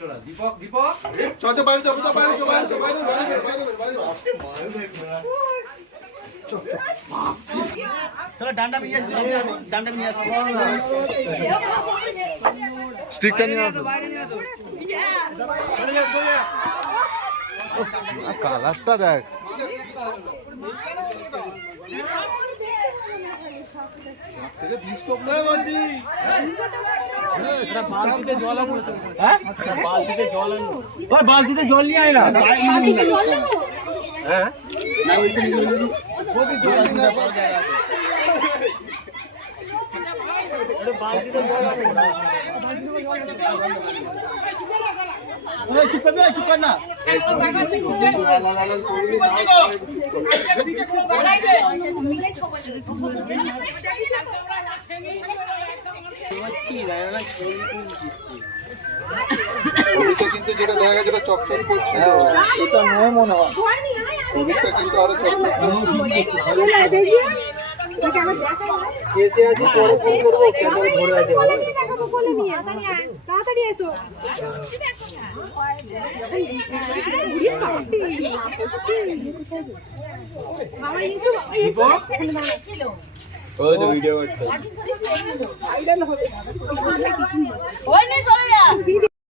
দীপক দীপক চল তো বাইরে চল বাইরে চলো ডান্ডা নিয়ে আসো স্টিকটা নিয়ে আসো কালারটা দেখ বালতিতে জল নিয়ে আয় না হ্যাঁ চুপ কর না কিন্তু যেটা দেখা গেছে যেটা চকচক করছে এটা নয় মনে হয় ছবিটা কিন্তু আরো চকচক এসে আছি পরে ফোন করবো ক্যামেরা ধরে আছে তাড়াতাড়ি এসো ওই তো ভিডিও করতে ওই নে চলে যা